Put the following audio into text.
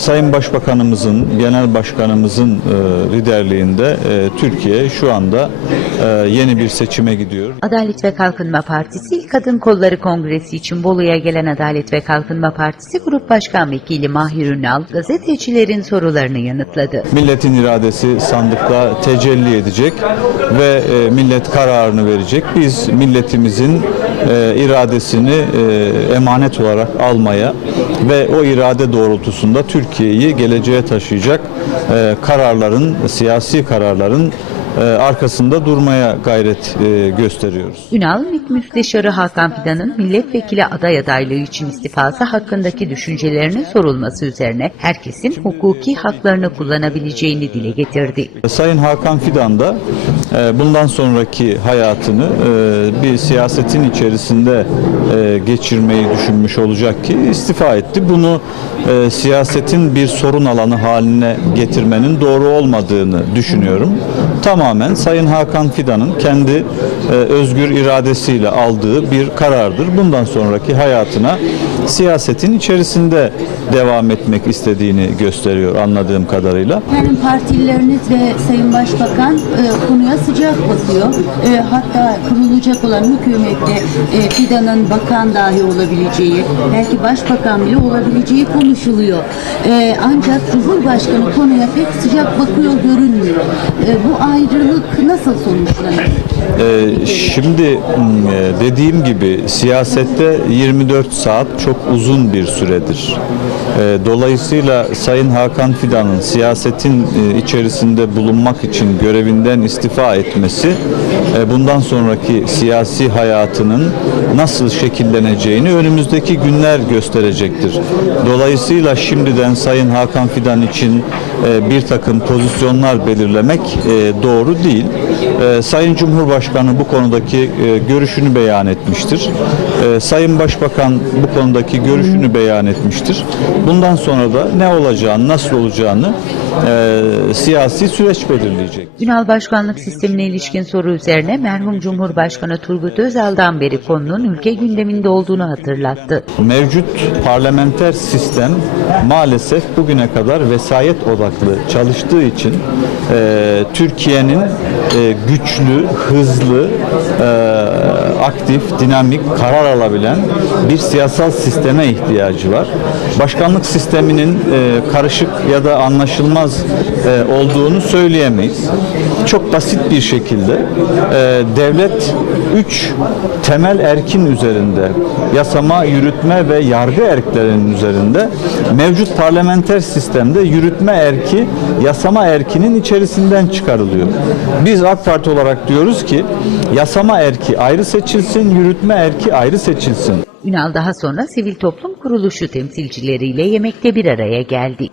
Sayın Başbakanımızın, Genel Başkanımızın e, liderliğinde e, Türkiye şu anda e, yeni bir seçime gidiyor. Adalet ve Kalkınma Partisi Kadın Kolları Kongresi için Bolu'ya gelen Adalet ve Kalkınma Partisi Grup Başkan Vekili Mahir Ünal, gazetecilerin sorularını yanıtladı. Milletin iradesi sandıkta tecelli edecek ve e, millet kararını verecek. Biz milletimizin e, iradesini e, emanet olarak almaya ve o irade doğrultusunda Türkiye'yi geleceğe taşıyacak kararların, siyasi kararların arkasında durmaya gayret e, gösteriyoruz. Ünal, MİT Müsteşarı Hakan Fidan'ın milletvekili aday adaylığı için istifası hakkındaki düşüncelerinin sorulması üzerine herkesin hukuki haklarını kullanabileceğini dile getirdi. Sayın Hakan Fidan da e, bundan sonraki hayatını e, bir siyasetin içerisinde e, geçirmeyi düşünmüş olacak ki istifa etti. Bunu e, siyasetin bir sorun alanı haline getirmenin doğru olmadığını düşünüyorum. Tamamen Sayın Hakan Fidan'ın kendi e, özgür iradesiyle aldığı bir karardır. Bundan sonraki hayatına siyasetin içerisinde devam etmek istediğini gösteriyor anladığım kadarıyla. Yani partilileriniz ve Sayın Başbakan e, konuya sıcak bakıyor. E, hatta kurulacak olan hükümette e, Fidan'ın bakan dahi olabileceği, belki başbakan bile olabileceği konuşuluyor. E, ancak Cumhurbaşkanı konuya pek sıcak bakıyor görünmüyor. E, bu ayrılık nasıl sonuçlanır? Ee, şimdi e, dediğim gibi siyasette 24 saat çok uzun bir süredir. Ee, Dolayısıyla Sayın Hakan Fidan'ın siyasetin e, içerisinde bulunmak için görevinden istifa etmesi e, bundan sonraki siyasi hayatının nasıl şekilleneceğini önümüzdeki günler gösterecektir. Dolayısıyla şimdiden Sayın Hakan Fidan için e, bir takım pozisyonlar belirlemek e, doğru değil. E, Sayın Cumhurbaşkanı bu konudaki e, görüşünü beyan etmiştir. E, Sayın Başbakan bu konudaki görüşünü beyan etmiştir. Bundan sonra da ne olacağını, nasıl olacağını e, siyasi süreç belirleyecek. Ünal başkanlık sistemine ilişkin soru üzerine merhum Cumhurbaşkanı Turgut Özal'dan beri konunun ülke gündeminde olduğunu hatırlattı. Mevcut parlamenter sistem maalesef bugüne kadar vesayet odaklı çalıştığı için e, Türkiye'nin e, güçlü, hızlı, aktif, dinamik, karar alabilen bir siyasal sisteme ihtiyacı var. Başkanlık sisteminin e, karışık ya da anlaşılmaz e, olduğunu söyleyemeyiz. Çok basit bir şekilde e, devlet üç temel erkin üzerinde yasama, yürütme ve yargı erklerinin üzerinde mevcut parlamenter sistemde yürütme erki yasama erkinin içerisinden çıkarılıyor. Biz AK Parti olarak diyoruz ki yasama erki ayrı seçilsin, yürütme erki ayrı seçilsin. Ünal daha sonra sivil toplum kuruluşu temsilcileriyle yemekte bir araya geldi.